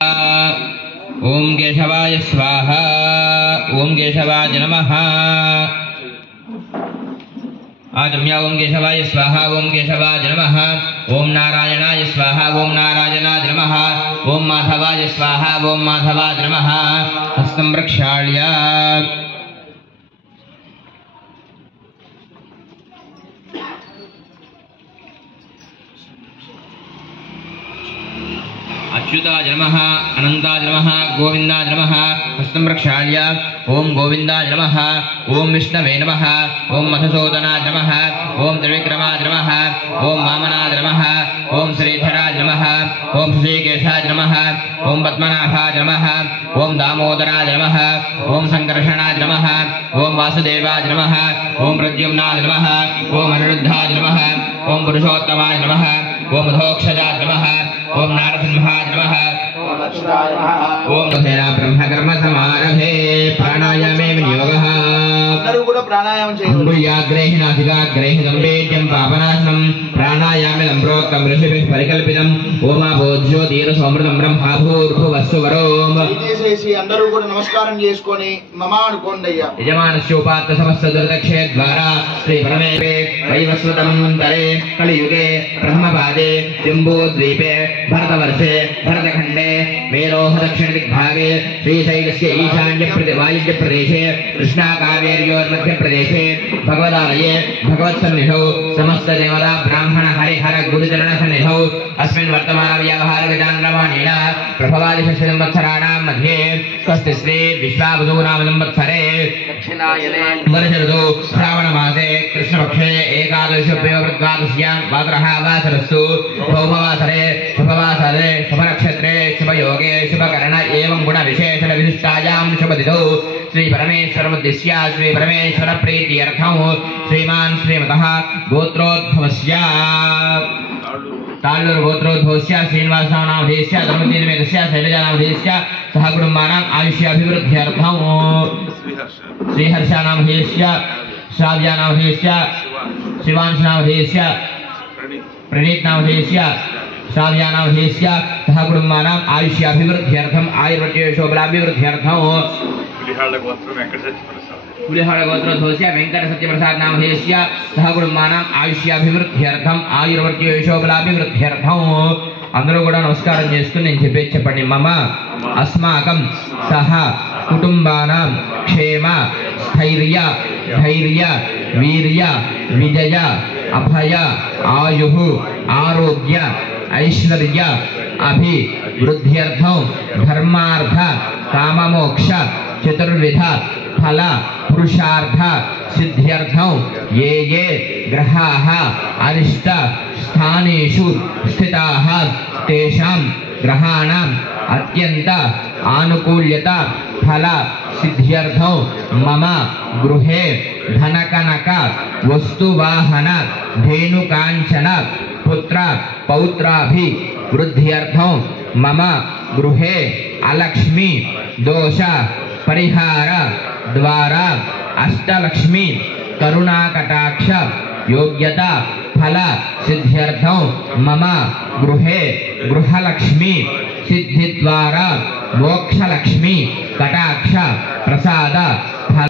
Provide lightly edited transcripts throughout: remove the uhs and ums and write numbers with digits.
ओम केशवाय स्वाहा। ओम केशवाय नमः। आजम्या ओम केशवाय स्वाहा। ओम केशवाय नमः। ओम नारायणाय स्वाहा। ओम नारायणाय नमः। ओम माधवाय स्वाहा। ओम माधवाय नमः। हस्तं प्रक्षाल्य अच्युताय नमः। अनंताय नमः। गोविंदाय नमः। हस्तं प्रक्षाल्य ओम गोविंदाय नमः। ओम विष्णवे नमः। ओम मधुसूदनाय नमः। ओम त्रिविक्रमाय नमः। ओम वामनाय नमः। ओम श्रीधराय नमः। ओम श्रीकेशाय नमः। ओम पद्मनाभाय नमः। ओम दामोदराय नमः। ओम संकर्षणाय नमः। ओम वासुदेवाय नमः। ओम प्रद्युम्नाय नमः। ओम अनिरुद्धाय नमः। ओम पुरुषोत्तमाय नमः। ओम मधोक्षजाय नमः। ओम नारसिंहाय नमः। ओम तथैना ब्रह्मकर्म समारभे प्राणायामे विनियोगः। అందరూ కూడా ప్రాణాయామం చేయండి. అంగుళ్యాగ్రేహి నాసికాగ్రేహి సంవేద్యం పాపనాశనం ప్రాణాయామే లంబ్రోక్తం ఋషిభిః పరికల్పితం ఓమాభూజ్యోతిర్ సోమృతం బ్రహ్మాభూర్భువస్సువరోం. దయచేసి అందరూ కూడా నమస్కారం చేసుకొని మమ అనుకోండి అయ్యా. యజమానస్య ఉపాత్త సమస్త దుర్దక్షే ద్వారా శ్రీ పరమేశ్వరే వైవస్వతం అంతరే కలియుగే బ్రహ్మపాదే జంబూద్వీపే భరతవర్షే భరతఖండే మేరోహ దక్షిణ దిగ్భాగే శ్రీశైలస్య ఈశాన్య వాయువ్య ప్రదేశే కృష్ణా कावेर्योर्मध्ये प्रदेशे भगवदालये भगवत्सन्निधौ समस्त देवता ब्राह्मण हरिहर गुरुचरण सन्निधौ अस्मिन् वर्तमान व्यवहार विधानप्रमाणेन प्रभवादि संवत्सराणां मध्ये स्वस्ति श्री विश्वावसुनाम संवत्सरे दक्षिणायने वर्षऋतौ श्रावणमासे कृष्णपक्षे एकादशद्वादश्यां वासरः वासरस्सु भौमवासरे शुभवासरे शुभनक्षत्रे शुभयोगे शुभकरण एवं गुणविशेषण विशिष्टायां शुभतिथौ श्री परमेश्वरमुद्दिश्य श्री परमेश्वर प्रीत्यर्थं श्रीमान् श्रीमतः गोत्रोद्भवस्य ताल्लूरु गोत्रोद्भवस्य श्रीनिवासनामधेयस्य धर्मतीर्मेकस्य शैलजानामधेयस्य सह कुटुम्बानाम् आयुष्याभिवृद्ध्यर्थं श्रीहर्षानामधेयस्य श्राव्यानामधेयस्य शिवांशनामधेयस्य प्रणीतनामधेयस्य श्राव्यानामधेयस्य सह कुटुम्बानाम् आयुष्याभिवृद्ध्यर्थं आयुर्वर्गेशोबलाभिवृद्ध्यर्थं पुलिहाळ गोत्रोद्भवस्य वेंकट सत्यप्रसाद नामधेयस्य सह कुटुम्बानाम् आयुष्याभिवृद्ध्यर्थं आयुर्वर्गेशोबलाभिवृद्ध्यर्थं అందరూ కూడా నమస్కారం చేస్తూ నేను చెప్పండి. మమ అస్మాకం సహ కుటుంబానాం క్షేమ స్థైర్య ధైర్య వీర్య విజయ అభయ ఆయుః ఆరోగ్య ఐశ్వర్య అభివృద్ధ్యర్థం ధర్మార్థ కామమోక్ష చతుర్విధ ఫల పురుషార్థ సిద్ధ్యర్థం ఏ ఏ గ్రహాः అరిష్ట స్థానేషు స్థితాः తేషాం గ్రహాణాం అత్యంత ఆనుకూల్యత ఫల సిద్ధ్యర్థం మమ గృహే ధనకనక వస్తువాహన ధేనుకాంచన పుత్ర పౌత్రాభి వృద్ధ్యర్థం మమ గృహే అలక్ష్మి దోష పరిహార ద్వారా అష్టలక్ష్మి కరుణాకటాక్ష యోగ్యత ఫల సిద్ధ్యర్థం మమ గృహే గృహలక్ష్మి సిద్ధి ద్వారా మోక్షలక్ష్మి కటాక్ష ప్రసాద ఫల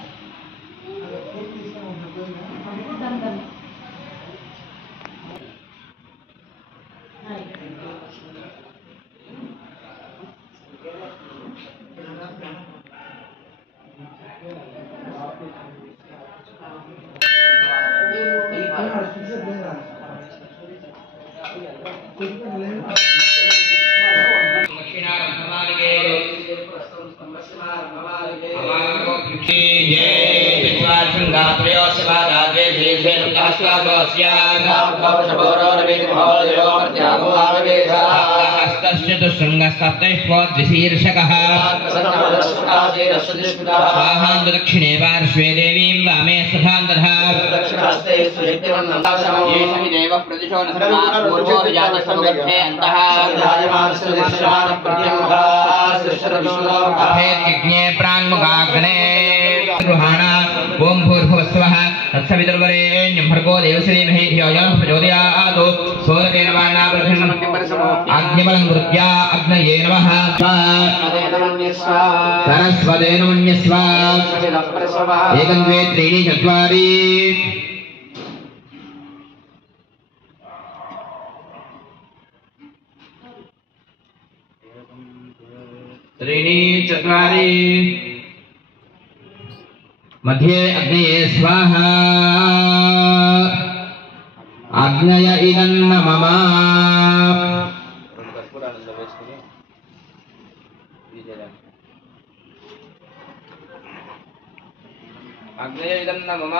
दक्षिणे पार्श्वे देवीं वामे सभां प्राङ्मुखाग्ने ओम भूर्भुवस्वः तत्सवितुर्वरेण्यं भर्गो देवश्री महे धियो यो न प्रचोदयात् मोदकेन अग्निबलं कृत्या अग्नये नमः सरस्वतेन मन्यस्व एकं द्वे त्रीणि चत्वारि त्रीणि चत्वारि मध्ये अग्नये स्वाहा अग्नय इदन्न मम अग्नय इदन्न मम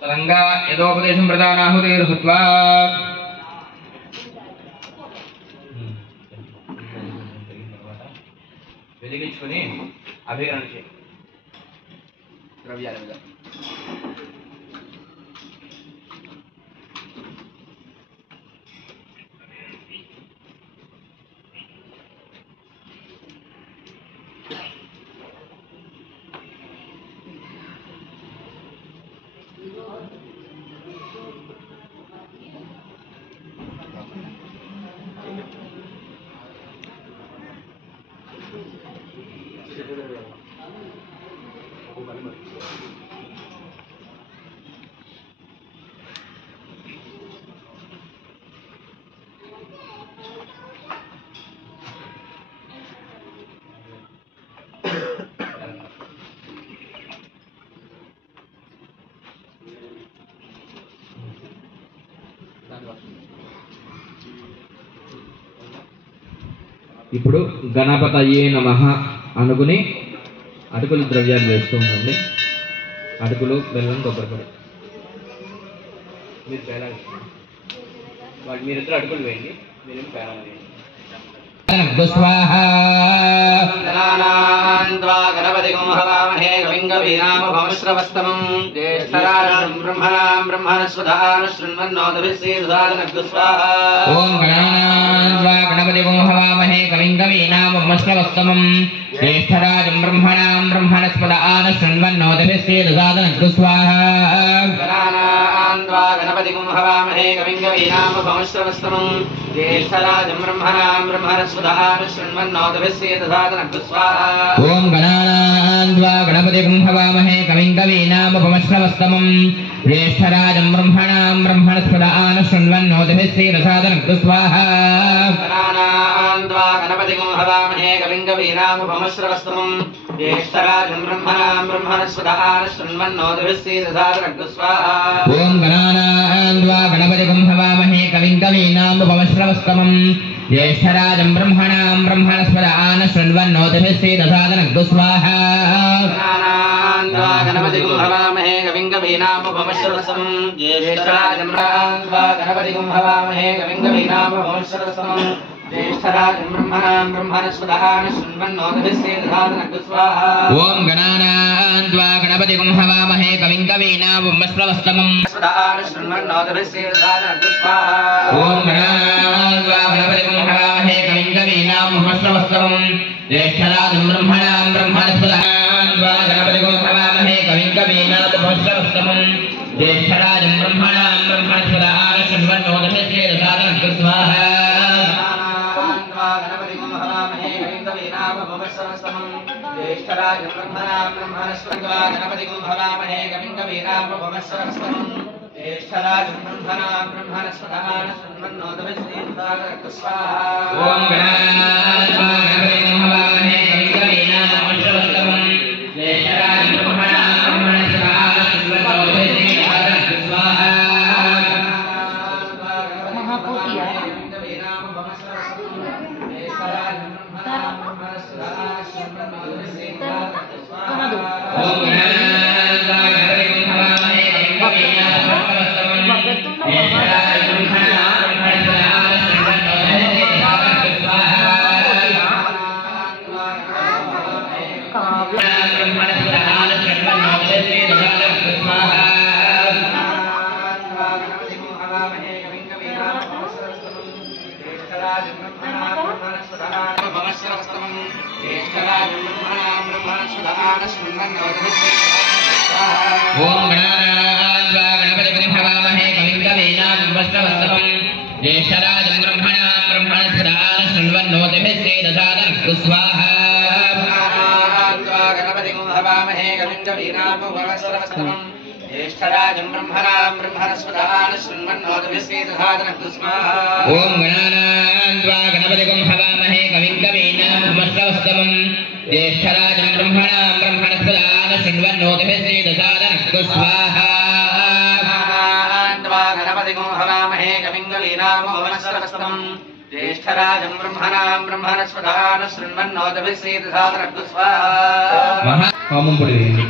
तरंगा यदोपदेशं प्रदानाहुतिर्हुत्वा వెలిగించుకొని అభిగమనం చేయి ద్రవ్యాల మీద ఇప్పుడు గణపతయే నమః అనుకుని అటుకులు ద్రవ్యాలు వేస్తూ ఉండండి. అటుకులు, బెల్లం, కొబ్బరిపొడి మీరు పేలాలి. వాటి మీరిద్దరు అటుకులు వేయండి, మీరేం పేలాలి వేయండి. गणपतिगं हवामहे कविं कवीनामुपमश्रवस्तमं ज्येष्ठराजं ब्रह्मणां ब्रह्मणस्पदानुशृण्वन्नोतिभिस्सीदुसादनग्धस्वाहा ॐ गणपतिगं हवामहे कविं कवीनामुपमश्रवस्तमं ज्येष्ठराजं ब्रह्मणां ब्रह्मणस्पदानुशृण्वन्नोतिभिस्सीदुसादनग्धस्वाहा गणपतिगं हवामहे कविं कवीनामुपमश्रवस्तमं ज्येष्ठराजं ब्रह्मणां ब्रह्मणस्पदानुशृण्वन्नोतिभिस्सीदुसादनग्धस्वाहा ओम गणानान्त्वा गणपतिगं हवामहे कविं कवीनामुपमश्रवस्तमं ज्येष्ठराजं ब्रह्मणां ब्रह्मणस्पदानुशृण्वन्नोतिभिस्सीदुसादनग्धस्वाहा गणानान्त्वा गणपतिगं हवामहे कविं कवीनामुपमश्रवस्तमं ज्येष्ठराजं ब्रह्मणां ब्रह्मणस्पदानुशृण्वन्नोतिभिस्सीदुसादनग्धस्वाहा ओम गणानान्त्वा गणपतिगं हवामहे कविं कवीनामुपमश्रवस्तमं ज्येष्ठराजं ब्रह्मणां ब्रह्मणस्पदानुशृण्वन्नोतिभिस्सीदुसादनग्धस्वाहा गणपतिगं हवामहे कविं कवीनामुपमश्रवस्तमं ज्येष्ठराजं गणपतिगं हवामहे कविं कवीनामुपमश्रवस्तमं ज्येष्ठराजं ब्रह्मणां ब्रह्मणस्पदानुशृण्वन्नोतिभिस्सीदुसादनग्धस्वाहा ओम गणानान्त्वा गणपतिगं हवामहे कविं कवीनामुपमश्रवस्तमं ज्येष्ठराजं ओम गणानान्त्वा गणपतिगं हवामहे कविं कवीनामुपमश्रवस्तमं ज्येष्ठराजं ब्रह्मणां ब्रह्मणस्पदानुशृण्वन्नोतिभिस्सीदुसादनग्धस्वाहा गणपतिगं हवामहे कविं कवीनामुपमश्रवस्तमं ज्येष्ठराजं ब्रह्मणां ब्रह्मणस्पदानुशृण्वन्नोतिभिस्सीदुसादनग्धस्वाहा गणपतिगं हवामहे कविं कवीनामुपमश्रवस्तमं ज्येष्ठराजं ब्रह्मणां ब्रह्मणस्पदानुशृण्वन्नोतिभिस्सीदुसादनग्धस्वाहा गणपतिगं हवामहे कविं कवीनामुपमश्रवस्तमं ज्येष्ठराजं ब्रह्मणां ब्रह्मणस्पदानुशृण्वन्नोतिभिस्सीदुसादनग्धस्वाहा ओम गणानान्त्वा गणपतिगं हवामहे कविं कवीनामुपमश्रवस्तमं ज्येष्ठराजं ब्रह्मणां ब्रह्मणस्पदानुशृण्वन्नोतिभिस्सीदुसादनग्धस्वाहा ओम गणानान्त्वा गणपतिगं हवामहे कविं कवीनामुपमश्रवस्तमं ज्येष्ठराजं ब्रह्मणां ब्रह्मणस्पदान शृण्वन्नोतिभिश्चेदसादनस्तु स्वाहा गणपतिं हवामहे कविं कवीनामुपमस्रवस्तमम् ज्येष्ठराजं ब्रह्मणां ब्रह्मणस्पदान शृण्वन्नोतिभिश्चेदसादनस्तु स्वाहा ॐ गणानां त्वा गणपतिं हवामहे कविं कवीनामुपमस्रवस्तमम् ज्येष्ठराजं ब्रह्मणां ब्रह्मणस्पदान शृण्वन्नोतिभिश्चेदसादनस्तु स्वाहा गणपतिं हवामहे कविं कवीनामुपमस्रवस्तमम् ज्येष्ठराजं ब्रह्मणां ब्रह्मणस्पदान शृण्वन्नोतिभिश्चेदसादनस्तु स्वाहा होमं पुडिवेयंడి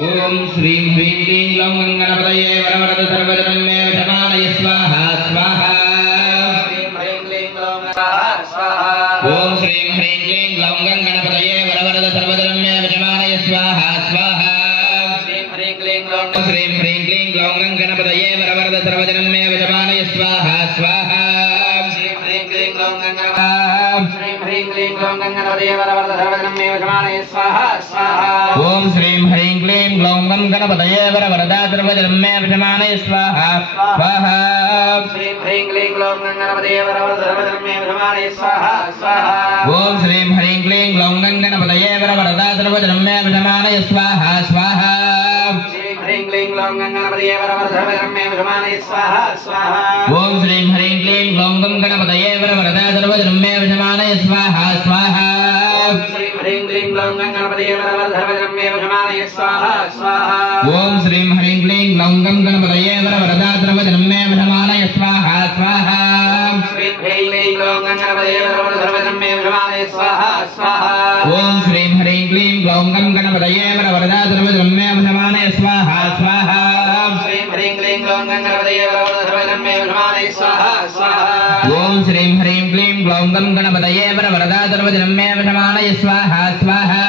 ओम श्रीं ह्रीं क्लीं ग्लौं गणपतये वरवरद सर्वजनमे वशमानय स्वाहा स्वाहा श्रीं ह्रीं क्लीं ग्लौं स्वाहा ओम श्रीं ह्रीं क्लीं ग्लौं गणपतये वरवरद सर्वजनमे वशमानय स्वाहा स्वाहा श्रीं ह्रीं क्लीं ग्लौं गणपतये वरवरद सर्वजनमे वशमानय स्वाहा स्वाहा श्रीं ह्रीं क्लीं ग्लौं गणपतये वरवरद सर्वजनमे वशमानय स्वाहा स्वाहा ओम श्रीं ह्रीं क्लीं ग्लौं गणपतये वरवरद सर्वजनमे वशमानय स्वाहा स्वाहा श्रीं ह्रीं क्लीं ग्लौं गणपतये वरवरद सर्वजनमे वशमानय स्वाहा स्वाहा ओम श्रीं ह्रीं क्लीं ग्लौं गणपतये वरवरद सर्वजनमे वशमानय स्वाहा स्वाहा श्रीं ह्रीं क्लीं ग्लौं गणपतये वरवरद सर्वजनमे वशमानय स्वाहा स्वाहा ओम श्रीं ह्रीं क्लीं ग्लौं गणपतये वरवरद सर्वजनमे वशमानय स्वाहा स्वाहा श्रीं ह्रीं क्लीं ग्लौं गणपतये वरवरद सर्वजनमे वशमानय स्वाहा स्वाहा ओम श्रीं ह्रीं क्लीं ग्लौं गणपतये वरवरद सर्वजनमे वशमानय स्वाहा स्वाहा श्रीं ह्रीं क्लीं ग्लौं गणपतये वरवरद सर्वजनमे वशमानय स्वाहा स्वाहा ओम श्रीं ह्रीं क्लीं ग्लौं गणपतये वरवरद सर्वजनमे वशमानय स्वाहा स्वाहा श्रीं ह्रीं क्लीं ग्लौं गणपतये वरवरद सर्वजनमे वशमानय स्वाहा स्वाहा ओम श्रीं ह्रीं क्लीं ग्लौं गणपतये वरवरद सर्वजनमे वशमानय स्वाहा स्वाहा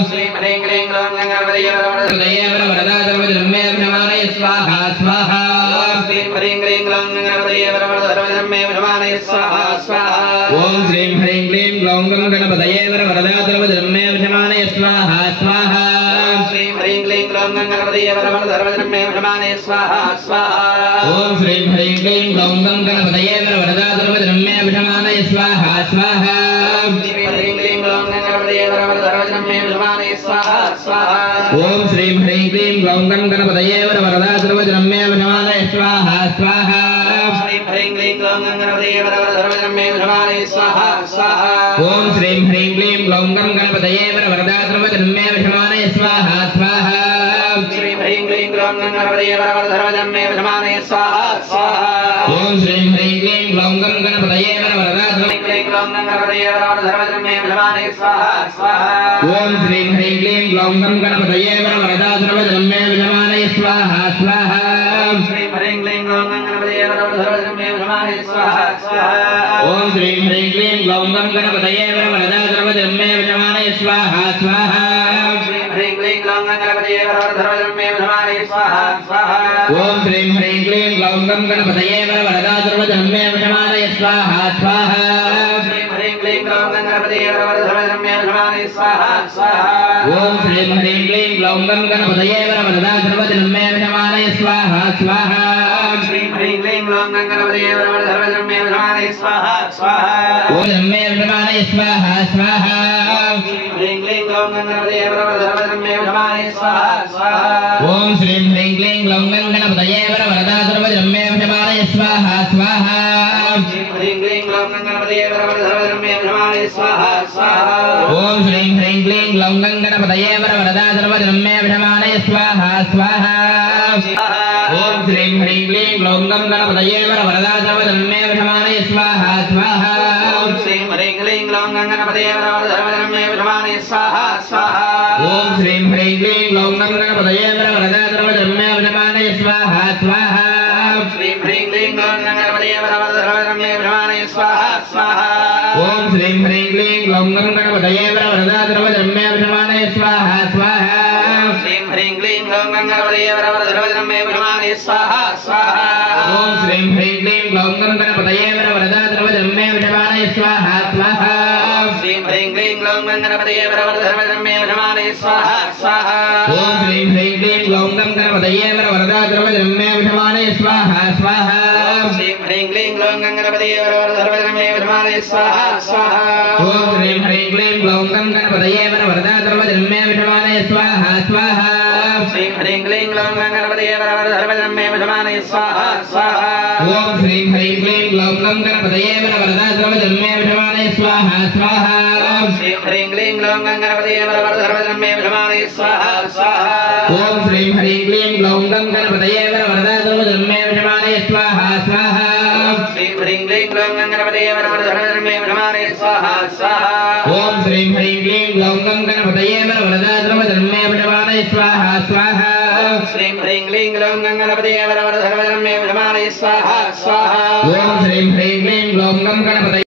श्रीं ह्रीं क्लीं ग्लौं गणपतये वरवरद सर्वजनमे वशमानय स्वाहा स्वाहा श्रीं ह्रीं क्लीं ग्लौं गणपतये वरवरद सर्वजनमे वशमानय स्वाहा स्वाहा ओम श्रीं ह्रीं क्लीं ग्लौं गणपतये वरवरद सर्वजनमे वशमानय स्वाहा स्वाहा श्रीं ह्रीं क्लीं ग्लौं गणपतये वरवरद सर्वजनमे वशमानय स्वाहा स्वाहा ओम श्रीं ह्रीं क्लीं ग्लौं गणपतये वरवरद सर्वजनमे वशमानय स्वाहा स्वाहा श्रीं ह्रीं क्लीं ग्लौं गणपतये वरवरद सर्वजनमे वशमानय स्वाहा स्वाहा ओम श्रीं ह्रीं क्लीं ग्लौं गणपतये वरवरद सर्वजनमे वशमानय स्वाहा स्वाहा श्रीं ह्रीं क्लीं ग्लौं गणपतये वरवरद सर्वजनमे वशमानय स्वाहा स्वाहा ओम श्रीं ह्रीं क्लीं ग्लौं गणपतये वरवरद सर्वजनमे वशमानय स्वाहा स्वाहा श्रीं ह्रीं क्लीं ग्लौं गणपतये वरवरद सर्वजनमे वशमानय स्वाहा स्वाहा ओम श्रीं ह्रीं क्लीं ग्लौं गणपतये वरवरद सर्वजनमे वशमानय स्वाहा स्वाहा ओम श्रीं ह्रीं क्लीं ग्लौं गणपतये वरवरद सर्वजनमे वशमानय स्वाहा स्वाहा श्रीं ह्रीं क्लीं ग्लौं गणपतये वरवरद सर्वजनमे वशमानय स्वाहा स्वाहा ओम श्रीं ह्रीं क्लीं ग्लौं गणपतये वरवरद सर्वजनमे वशमानय स्वाहा स्वाहा श्रीं ह्रीं क्लीं ग्लौं गणपतये वरवरद सर्वजनमे वशमानय स्वाहा स्वाहा ओम श्रीं ह्रीं क्लीं ग्लौं गणपतये वरवरद सर्वजनमे वशमानय स्वाहा स्वाहा श्रीं ह्रीं क्लीं ग्लौं गणपतये वरवरद सर्वजनमे वशमानय स्वाहा स्वाहा ओम श्रीं ह्रीं क्लीं ग्लौं गणपतये वरवरद सर्वजनमे वशमानय स्वाहा स्वाहा श्रीं ह्रीं क्लीं ग्लौं गणपतये वरवरद सर्वजनमे वशमानय स्वाहा स्वाहा ओम जन्मे वशमानय स्वाहा स्वाहा श्रीं ह्रीं क्लीं ग्लौं गणपतये वरवरद सर्वजनमे वशमानय स्वाहा स्वाहा ओम श्रीं ह्रीं क्लीं ग्लौं गणपतये वरवरद सर्वजनमे वशमानय स्वाहा स्वाहा श्रीं ह्रीं क्लीं ग्लौं गणपतये वरवरद सर्वजनमे वशमानय स्वाहा स्वाहा ओम श्रीं ह्रीं क्लीं ग्लौं गणपतये वरवरद सर्वजनमे वशमानय स्वाहा स्वाहा ओम श्रीं ह्रीं क्लीं ग्लौं गणपतये वरवरद सर्वजनमे वशमानय स्वाहा स्वाहा ओम श्रीं ह्रीं क्लीं ग्लौं गणपतये वरवरद सर्वजनमे वशमानय स्वाहा स्वाहा ओम श्रीं ह्रीं क्लीं ग्लौं गणपतये वरवरद सर्वजनमे वशमानय स्वाहा स्वाहा श्रीं ह्रीं क्लीं ग्लौं गणपतये वरवरद सर्वजनमे वशमानय स्वाहा स्वाहा ओम श्रीं ह्रीं क्लीं ग्लौं गणपतये वरवरद सर्वजनमे वशमानय स्वाहा स्वाहा श्रीं ह्रीं क्लीं ग्लौं गणपतये वरवरद सर्वजनमे वशमानय स्वाहा स्वाहा ओम श्रीं ह्रीं क्लीं ग्लौं गणपतये वरवरद सर्वजनमे वशमानय स्वाहा स्वाहा ग्लौं गणपतये वरवरद सर्वधर्मे विषमाने स्वाहा स्वाहा ओम ह्रीं ह्रीं क्लीं ग्लौं गं गणपतये वरवरद सर्वधर्मे विषमाने स्वाहा स्वाहा श्रीं ह्रीं क्लीं ग्लौं गणपतये वरवरद सर्वधर्मे विषमाने स्वाहा स्वाहा ओम ह्रीं ह्रीं क्लीं ग्लौं गं गणपतये वरवरद सर्वधर्मे विषमाने स्वाहा स्वाहा श्रीं ह्रीं क्लीं ग्लौं गणपतये वरवरद सर्वधर्मे विषमाने स्वाहा स्वाहा ओम ह्रीं ह्रीं क्लीं ग्लौं गं गणपतये वरवरद सर्वधर्मे विषमाने स्वाहा स्वाहा श्रीं ह्रीं क्लीं ग्लौं गणपतये वरवरद सर्वधर्मे विषमाने स्वाहा स्वाहा ओम ह्रीं ह्रीं क्लीं ग्लौं गं गणपतये वरवरद सर्वधर्मे विषमाने स्वाहा स्वाहा श्रीं ह्रीं क्लीं ग्लौं गणपतये वरवरद सर्वधर्मे विषमाने स्वाहा स्वाहा ओम ह्रीं ह्रीं क्लीं ग्लौं गं गणपतये वरवरद सर्वधर्मे विषमाने स्वाहा स्वाहा श्रीं ह्रीं क्लीं ग्लौं गणपतये वरवरद सर्वधर्मे विषमाने स्वाहा स्वाहा ओम ह्रीं ह्रीं क्लीं ग्लौं गं गणपतये